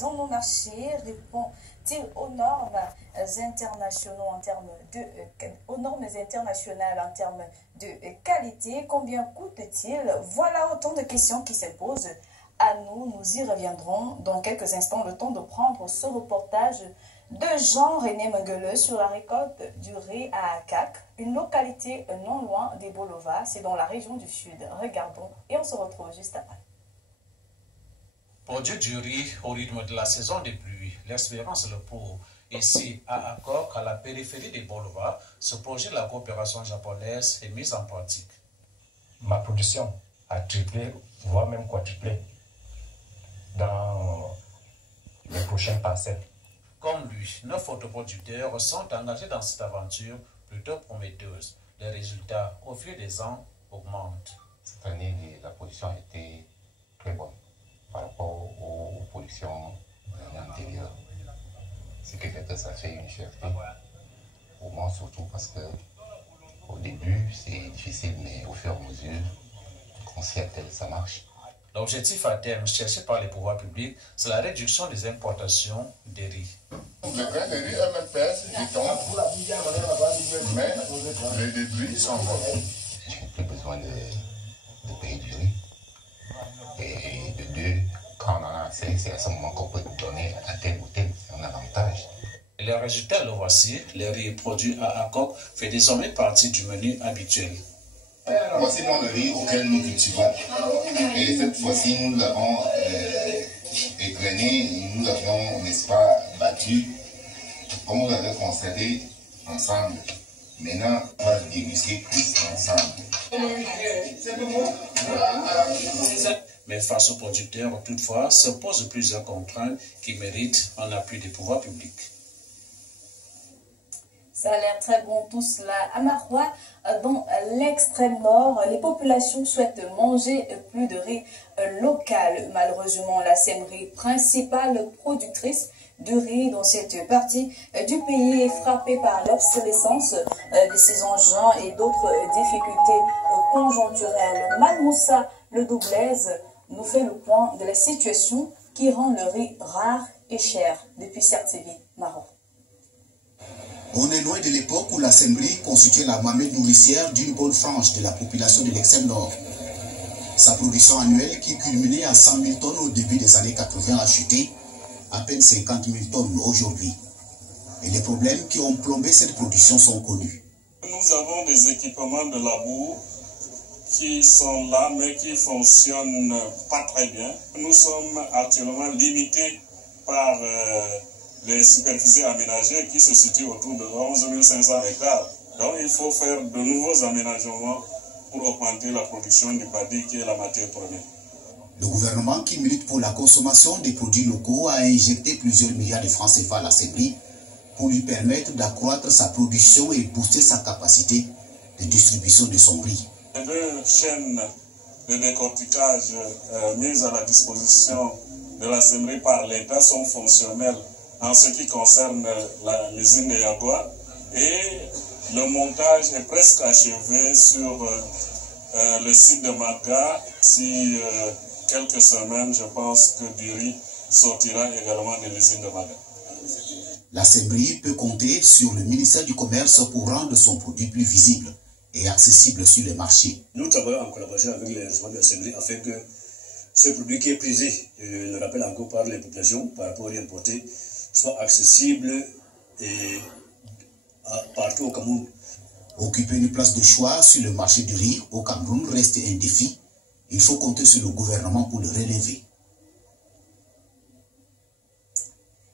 dans nos marchés répond-il aux normes internationales en termes de qualité? Combien coûte-t-il? Voilà autant de questions qui s'imposent à nous. Nous y reviendrons dans quelques instants. Le temps de prendre ce reportage de Jean-René Menguele sur la récolte du riz à Akak, une localité non loin des Bolova, c'est dans la région du Sud. Regardons et on se retrouve juste après. Produit du riz au rythme de la saison des pluies, l'espérance le pour. Ici, à Akok, à la périphérie des Bolova, ce projet de la coopération japonaise est mis en pratique. Ma production a triplé, voire même quadruplé dans les prochaines parcelles. Comme lui, 9 autoproducteurs sont engagés dans cette aventure plutôt prometteuse. Les résultats au fil des ans augmentent. Cette année, la production a été très bonne par rapport aux productions antérieures. Ce qui fait que ça fait une fierté, au moins surtout parce que au début c'est difficile, mais au fur et à mesure qu'on s'y attelle, ça marche. L'objectif à terme cherché par les pouvoirs publics, c'est la réduction des importations de riz. Le grain de riz eux-mêmes pèse du temps, mais les débris sont bons. Je n'ai plus besoin de payer du riz. Et de deux, quand on en a assez, c'est à ce moment qu'on peut donner à tel ou tel, c'est un avantage. Et les résultats, le voici. Le riz produit à Akok fait désormais partie du menu habituel. Voici donc le riz auquel nous cultivons. Et cette fois-ci, nous l'avons égrené, nous l'avons, n'est-ce pas, battu, comme vous l'avez constaté, ensemble. Maintenant, on va déguster tous ensemble. Mais face aux producteurs, toutefois, se posent plusieurs contraintes qui méritent un appui des pouvoirs publics. Ça a l'air très bon tout cela. À Maroua, dans l'extrême nord, les populations souhaitent manger plus de riz local. Malheureusement, la Semri, principale productrice de riz dans cette partie du pays, est frappée par l'obsolescence de ses engins et d'autres difficultés conjoncturelles. Malmoussa, le Doublaise, nous fait le point de la situation qui rend le riz rare et cher depuis Certiville, Maroc. On est loin de l'époque où la Semri constituait la mamelle nourricière d'une bonne frange de la population de l'extrême nord. Sa production annuelle, qui culminait à 100 000 tonnes au début des années 80, a chuté à peine 50 000 tonnes aujourd'hui. Et les problèmes qui ont plombé cette production sont connus. Nous avons des équipements de labour qui sont là, mais qui ne fonctionnent pas très bien. Nous sommes actuellement limités par les superficies aménagées qui se situent autour de 11 500 hectares. Donc il faut faire de nouveaux aménagements pour augmenter la production du paddy qui est la matière première. Le gouvernement qui milite pour la consommation des produits locaux a injecté plusieurs milliards de francs CFA à la Semri pour lui permettre d'accroître sa production et booster sa capacité de distribution de son riz. Les deux chaînes de décortiquage mises à la disposition de la Semri par l'État sont fonctionnelles en ce qui concerne l'usine de Yagua, et le montage est presque achevé sur le site de Maga. Si quelques semaines, je pense que du riz sortira également de l'usine de Maga. La Semri peut compter sur le ministère du Commerce pour rendre son produit plus visible et accessible sur les marchés. Nous travaillons en collaboration avec les responsables de la Semri afin que ce produit qui est prisé, je le rappelle encore par les populations par rapport aux riz importés, soit accessible et partout au Cameroun. Occuper une place de choix sur le marché du riz au Cameroun reste un défi. Il faut compter sur le gouvernement pour le relever.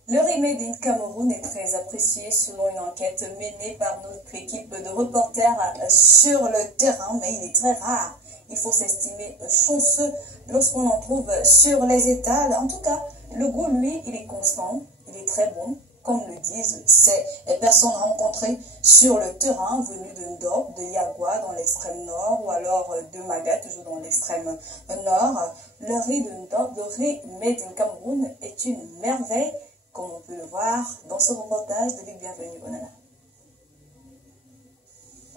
Le riz made in Cameroun est très apprécié selon une enquête menée par notre équipe de reporters sur le terrain, mais il est très rare. Il faut s'estimer chanceux lorsqu'on en trouve sur les étals. En tout cas, le goût, lui, il est constant, il est très bon, comme le disent ces personnes rencontrées sur le terrain, venues de Ndop, de Yagua dans l'extrême nord, ou alors de Maga, toujours dans l'extrême nord. Le riz de Ndop, le riz made in Cameroun, est une merveille, comme on peut le voir dans ce reportage de Ligue Bienvenue. Bonana.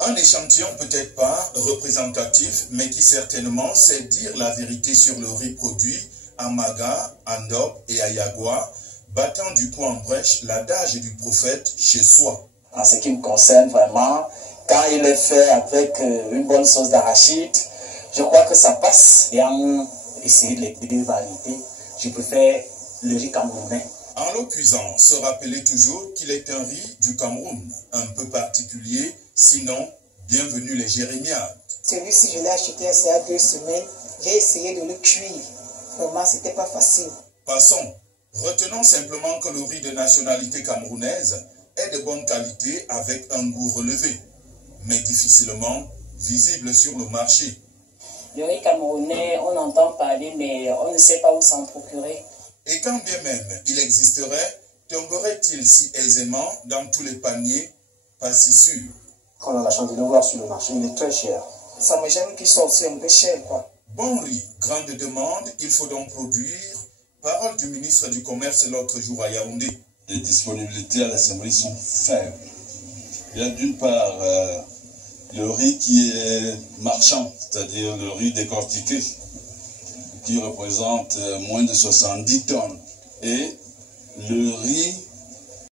Un échantillon peut-être pas représentatif, mais qui certainement sait dire la vérité sur le riz produit à Maga, à Ndop et à Yagua, battant du coup en brèche l'adage du prophète chez soi. En ce qui me concerne vraiment, quand il est fait avec une bonne sauce d'arachide, je crois que ça passe. Et en essayer les deux variétés, je préfère le riz camerounais. En le cuisant, se rappeler toujours qu'il est un riz du Cameroun, un peu particulier, sinon, bienvenue les jérémiades. Celui-ci, je l'ai acheté il y a 2 semaines, j'ai essayé de le cuire. Vraiment, c'était pas facile. Passons. Retenons simplement que le riz de nationalité camerounaise est de bonne qualité avec un goût relevé, mais difficilement visible sur le marché. Le riz camerounais, on entend parler, mais on ne sait pas où s'en procurer. Et quand bien même il existerait, tomberait-il si aisément dans tous les paniers? Pas si sûr. On a la chance de le voir sur le marché, il est très cher. Ça me gêne qu'il soit aussi un peu cher, quoi. Bon riz, grande demande, il faut donc produire. Parole du ministre du Commerce l'autre jour à Yaoundé. Les disponibilités à l'Assemblée sont faibles. Il y a d'une part le riz qui est marchand, c'est-à-dire le riz décortiqué, qui représente moins de 70 tonnes. Et le riz